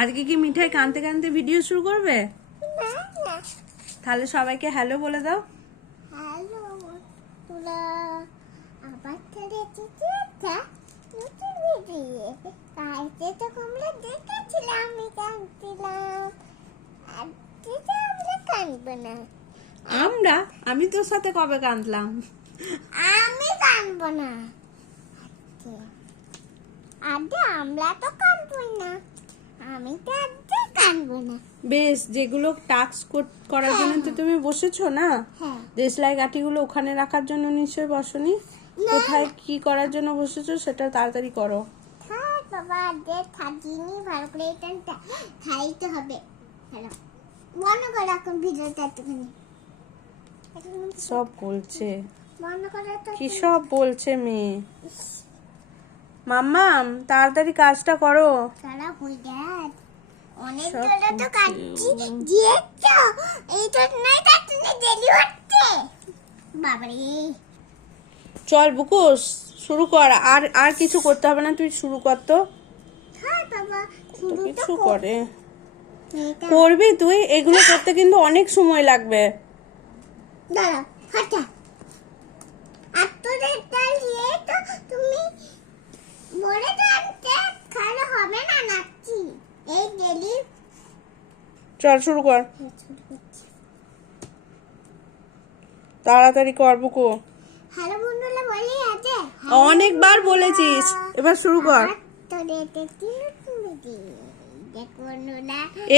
আজকে কি মিঠাই কানতে কানতে ভিডিও শুরু করবে? না না, তাহলে সবাইকে হ্যালো বলে দাও। হ্যালো তোরা, আবার চলে এসেছি একটা নতুন ভিডিও। কালকে তো আমরা দেখেছিলাম আমি কাঁদছিলাম, আজকে তো আমরা কাঁদবো না। আমি তোর সাথে কবে কাঁদলাম? আমি কাঁদবো না আজকে। আজকে আমরা তো কাঁদবো না, আমি তো আজকে কাঁদবো না। বেশ, যেগুলো টাস্ক করার জন্য তো তুমি বসেছো না, হ্যাঁ, দেশলাই কাঠিগুলো ওখানে রাখার জন্য নিশ্চয়ই বসনি। না। কোথায় কি করার জন্য বসেছো সেটা তাড়াতাড়ি করো। হ্যাঁ বাবা, আজকে থাকিনি ভালো করে, এটা খাইতে হবে। হ্যালো, বন্ধ করে এখন ভিডিওটা একটুখানি। সব বলছে, বন্ধ করে তো। কি সব বলছে মেয়ে। মাম্মাম তাড়াতাড়ি কাজটা করো। তারা হয়ে যায় অনেক সব জোরে তো বলছে। কাটছি দিয়েছো, এইটা নাই কাটতে দেরি হচ্ছে বাবারে। চল বুকুস, শুরু কর। আর আর কিছু করতে হবে না, তুই শুরু কর তো। হ্যাঁ বাবা, তো শুরু তো কিছু করে এটা করবি তুই, এগুলো করতে কিন্তু অনেক সময় লাগবে। দাঁড়া হাঁটা। আর তোদের চালিয়ে তো তুমি বলে দাঁড়াতে খালে হবে না নাচছি এই ডেলি। চল শুরু কর, তাড়াতাড়ি কর বুকু। হ্যালো বন্ধুরা, বলি আছে অনেকবার বলেছিস, এবার শুরু কর।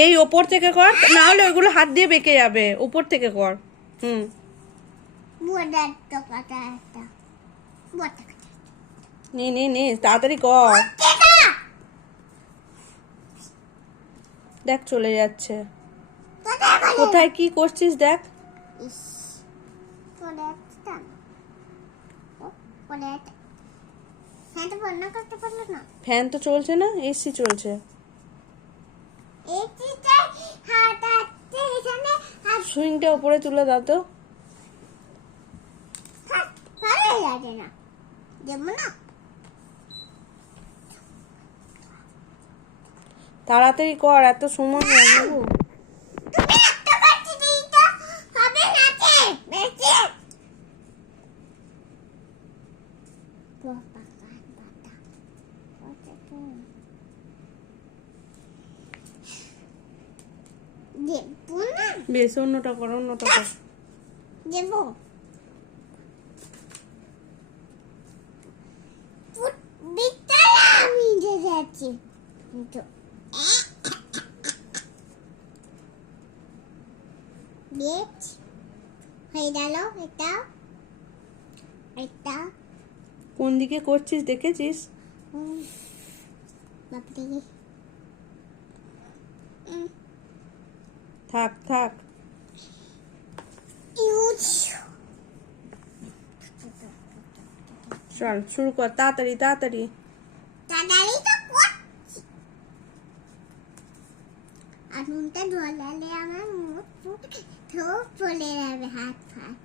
এই ওপর থেকে কর, না হলে ওইগুলো হাত দিয়ে বেঁকে যাবে। উপর থেকে কর। নে নে নে, তাড়াতাড়ি কর। দেখ চলে যাচ্ছে। কোথায় কি করছিস দেখ। ফ্যান তো চলছে না, এসি চলছে। সুইংটা উপরে তুলে দাও তো। তাড়াতাড়ি কর, এত সময় নেই বাবু। বেশ, অন্যটা কর, অন্যটা কর। দেবো বিদ্যালয়ে আমি যে যাচ্ছি কিন্তু বেচ হয়ে গেল। এটা এটা কোন দিকে করছিস দেখেছিস? বাপরে, থাক থাক। চল শুরু কর, তাড়াতাড়ি তাড়াতাড়ি। তাড়াতাড়ি তো করছি। আগুনটা জ্বলালে আমার মুখ সব চলে যাবে, হাত ফাত।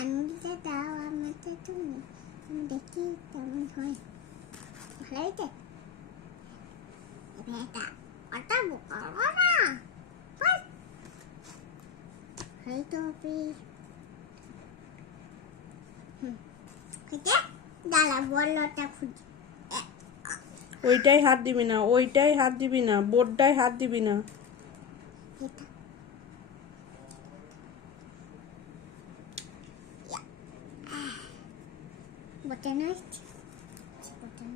আঙুলটা দাও আমাকে তুমি, আমি দেখি কেমন হয়। ভালো হয়েছে এটা, ওটা করবো না হয়তো হবে। দাঁড়া বলটা খুঁজি। ওইটাই হাত দিবি না, ওইটাই হাত দিবি না, বোর্ডটাই হাত দিবি না। এটা বটন আছে, বটন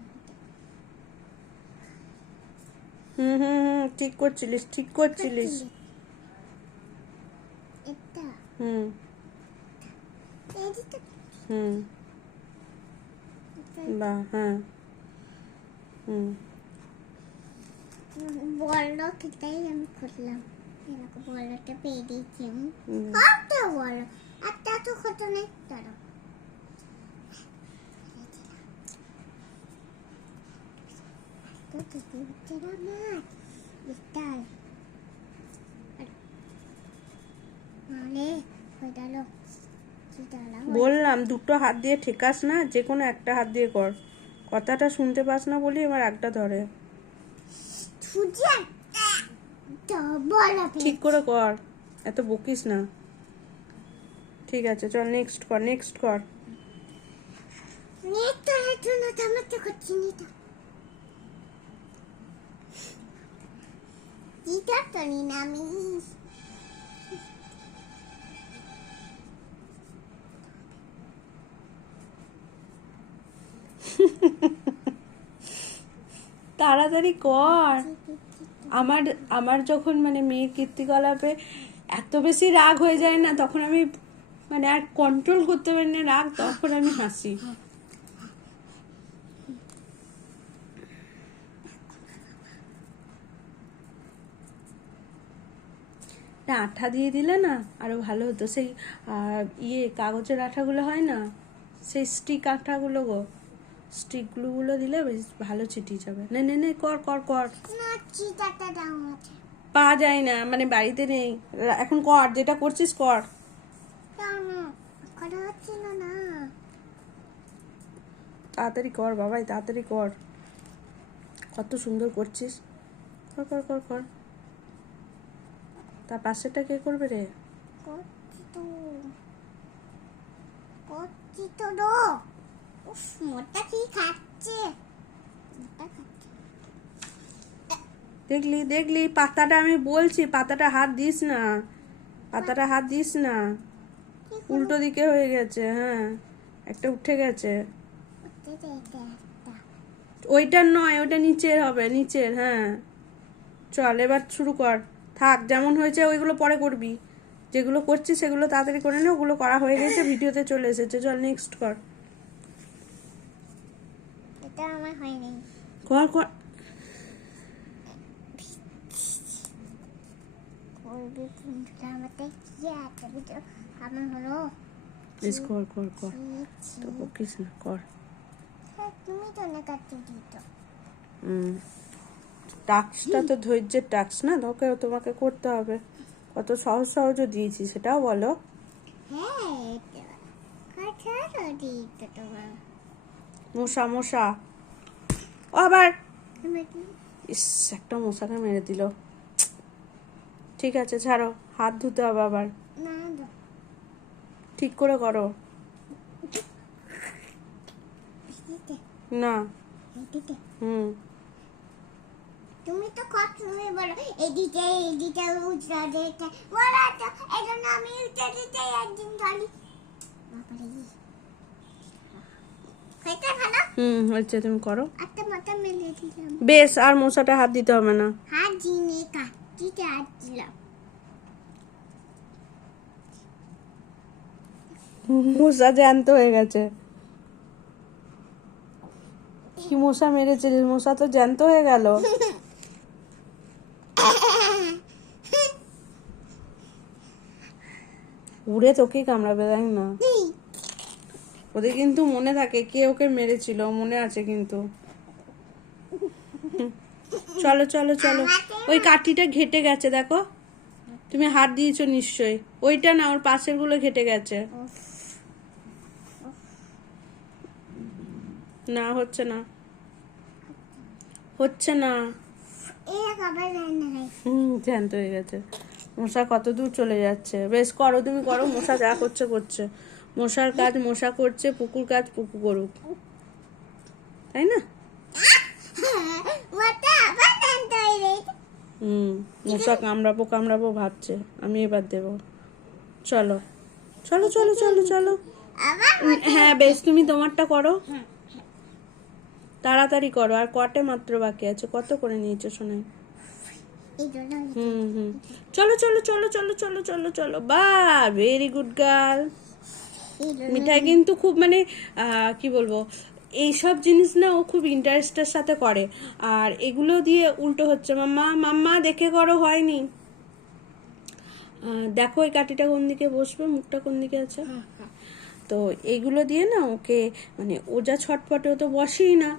ঠিক করছিলিস, ঠিক করছিলিস। এটা হুম এইটা হুম বাহ, হ্যাঁ। বড় কিটাই আমি খুললাম, এরকম বড়টা পেয়ে দিয়েছি আমি। হুম। কত বড়, একটা তো ছোট নেই। তারা বিশাল মানে হয়ে গেল। বললাম দুটো হাত দিয়ে ঠেকাস না, যে কোনো একটা হাত দিয়ে কর। কথাটা শুনতে পাস না বলি এবার একটা ধরে। সুজি একটা তো বলো ঠিক করে কর, এত বকিস না। ঠিক আছে চল, নেক্সট কর, নেক্সট কর। নেট তোলার জন্য তো আমার তো করছি নি তো কি করতনি না আমি তাড়াতাড়ি কর। আমার আমার যখন মানে মেয়ের কীর্তিকলাপে এত বেশি রাগ হয়ে যায় না, তখন আমি মানে আর কন্ট্রোল করতে পারি না রাগ, তখন আমি হাসি। না, আঠা দিয়ে দিলে না আরো ভালো হতো। সেই কাগজের আঠাগুলো হয় না, সেই স্টিক আঠাগুলো গো, স্টিক গুলো দিলে বেশ ভালো চিটিয়ে যাবে। নে নে নে, কর কর কর। না চিটাটা দাও আছে পাওয়া যায় না, মানে বাড়িতে নেই এখন। কর, যেটা করছিস কর। কেন করা হচ্ছিল না তাড়াতাড়ি কর বাবাই, তাড়াতাড়ি কর। কত সুন্দর করছিস, কর কর কর কর। তার পাশেরটা কে করবে রে? করছি তো দো উফ মোটা কি খাচ্ছে মোটা খাচ্ছে দেখলি দেখলি, পাতাটা আমি বলছি, পাতাটা হাত দিস না, পাতাটা হাত দিস না। কি উল্টো দিকে হয়ে গেছে, হ্যাঁ একটা উঠে গেছে। করতে চাইতে একটা ওইটার নয়, ওইটা নিচের হবে, নিচের। হ্যাঁ চল এবার শুরু কর। থাক, যেমন হয়েছে ওইগুলো পরে করবি, যেগুলো করছিস সেগুলো তাড়াতাড়ি করে নে। ওগুলো করা হয়ে গেছে, ভিডিওতে চলে এসেছে। চল নেক্সট কর। এটা আমার হয়নি কর কর। করবি কিন্তু আমাদের কি আছে ভিডিও আমার হলো প্লিজ কর কর কর, ছি, তো বকিস না, কর। হ্যাঁ, তুমি তো না কাটতে দিত টাস্কটা তো ধৈর্যের টাস্ক না, তোমাকে করতে হবে। কত সহজ সহজও দিয়েছি, সেটাও বলো। হ্যাঁ কথা দিত তোমার মশা মশা, ও আবার আমার কি ইস, একটা মশাকে মেরে দিল। ঠিক আছে ছাড়ো, হাত ধুতে হবে আবার। না দাও ঠিক করে করো। দিতে না। দিতে হুম। তুমি তো কত তুমি বলো এদিকে উঠা দিতে বলো তো এই জন্য আমি উঠে দিতে একদিন ধরি বাবারে খাইতে ভালো হচ্ছে, তুমি করো। একটা মাথা মেলে দিলাম বেশ, আর মশাটা হাত দিতে হবে না। হাত জিনে কাটিতে হাত দিলাম মশা জ্যান্ত হয়ে গেছে। কি মশা মেরেছিলিস? মশা তো জ্যান্ত হয়ে গেল। উড়ে তোকে কামড়াবে, দেখ না। ওদের কিন্তু মনে থাকে কে ওকে মেরেছিল, মনে আছে কিন্তু। চলো চলো চলো, ওই কাঠিটা ঘেটে গেছে দেখো। তুমি হাত দিয়েছো নিশ্চয়ই, ওইটা না, ওর পাশের গুলো ঘেটে গেছে। না হচ্ছে না, হচ্ছে না। এরা খাবার রান্না হয় জ্যান্ত হয়ে গেছে। মশা কত দূর চলে যাচ্ছে। বেশ করো, তুমি করো। মশা যা করছে করছে, মশার কাজ মশা করছে, পুকুর কাজ পুকুর করুক, তাই না? ওটা আবার রান্না হয়ে মশা কামড়াবো কামড়াবো ভাবছে, আমি এবার দেবো। চলো চলো চলো চলো চলো। আবার হ্যাঁ বেশ, তুমি তোমারটা করো, তাড়াতাড়ি করো। আর কটে মাত্র বাকি আছে, কত করে নিয়েছো শোনাই? এই জন্য চলো চলো চলো চলো চলো চলো চলো। বা ভেরি গুড গার্ল। মিঠাই কিন্তু খুব মানে কি বলবো, এইসব জিনিস না ও খুব ইন্টারেস্টের সাথে করে। আর এগুলো দিয়ে উল্টো হচ্ছে। মাম্মা মাম্মা দেখে করো, হয়নি। দেখো এই কাঠিটা কোন দিকে বসবে, মুখটা কোন দিকে আছে। তো এইগুলো দিয়ে না ওকে, মানে ও যা ছটপটে, ও তো বসেই না,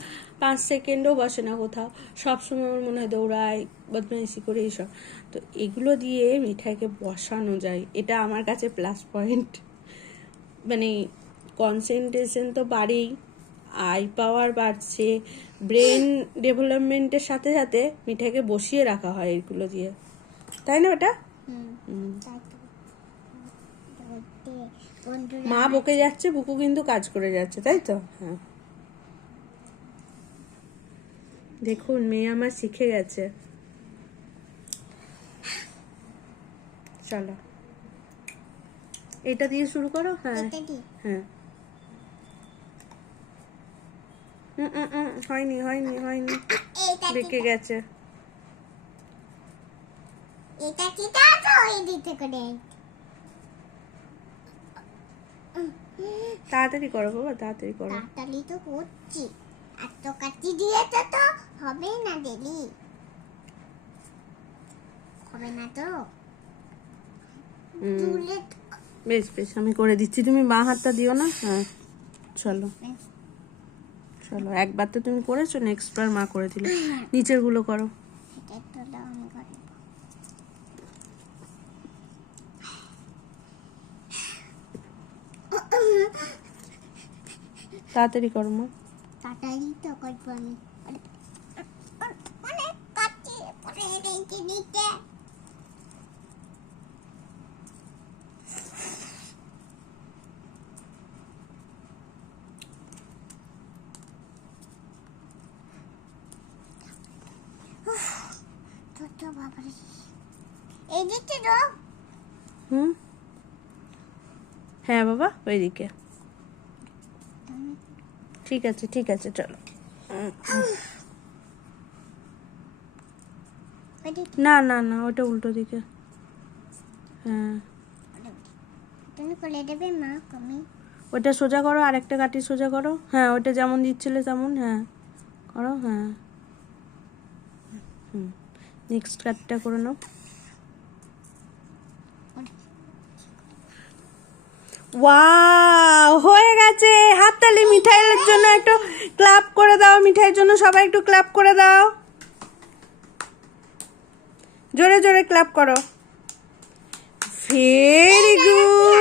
5 সেকেন্ডও বসে না কোথাও। সবসময় আমার মনে হয় দৌড়ায়, বদমাইশি করে এইসব। তো এগুলো দিয়ে মিঠাইকে বসানো যায়, এটা আমার কাছে প্লাস পয়েন্ট। মানে কনসেন্ট্রেশন তো বাড়েই, আই পাওয়ার বাড়ছে, ব্রেন ডেভেলপমেন্টের সাথে সাথে মিঠাইকে বসিয়ে রাখা হয় এগুলো দিয়ে। তাই না ওটা? হুম, তাই তো। বন্ধুরা মা বকে যাচ্ছে, বুকু কিন্তু কাজ করে যাচ্ছে, তাই তো? হ্যাঁ, দেখুন মেয়ে আমার শিখে গেছে। চলো এটা দিয়ে শুরু করো। হ্যাঁ এটা দি হ্যাঁ। হয়নি হয়নি হয়নি, এটা বেঁকে গেছে। এটা কি তাতো এই দিতে করে তাড়াতাড়ি করো বাবা, তাড়াতাড়ি করো। তাড়াতাড়ি তো করছি, আর তো কাটি দিয়েছে তো হবেই না, ডেলি হবে না তো। হুম, তুলে বেশ বেশ, আমি করে দিচ্ছি, তুমি বাঁ হাতটা দিও না। হ্যাঁ চলো চলো, একবার তো তুমি করেছো, নেক্সট বার মা করে দিল। নিচের গুলো করো। এটা তো দাও, আমি করে দেবো। তাড়াতাড়ি করো মা। তাড়াতাড়ি তো করবো আমি। মানে কাটছি পরে রেখে দিতে। ছোট বাবারে এই দিতে দাও। হুম, হ্যাঁ বাবা ওইদিকে। ঠিক আছে ঠিক আছে, চলো। ওইদিকে না না না, ওটা উল্টো দিকে। হ্যাঁ, তুমি করে দেবে মা, কমে ওটা সোজা করো, আরেকটা কাটি সোজা করো। হ্যাঁ, ওটা যেমন দিচ্ছিলে তেমন। হ্যাঁ করো। হ্যাঁ হুম, নেক্সট কাটটা করে নাও। ওয়াও, হয়ে গেছে। হাততালি মিঠাইয়ের জন্য একটু ক্লাপ করে দাও, মিঠাইয়ের জন্য সবাই একটু ক্লাপ করে দাও, জোরে জোরে ক্লাপ করো। Very good.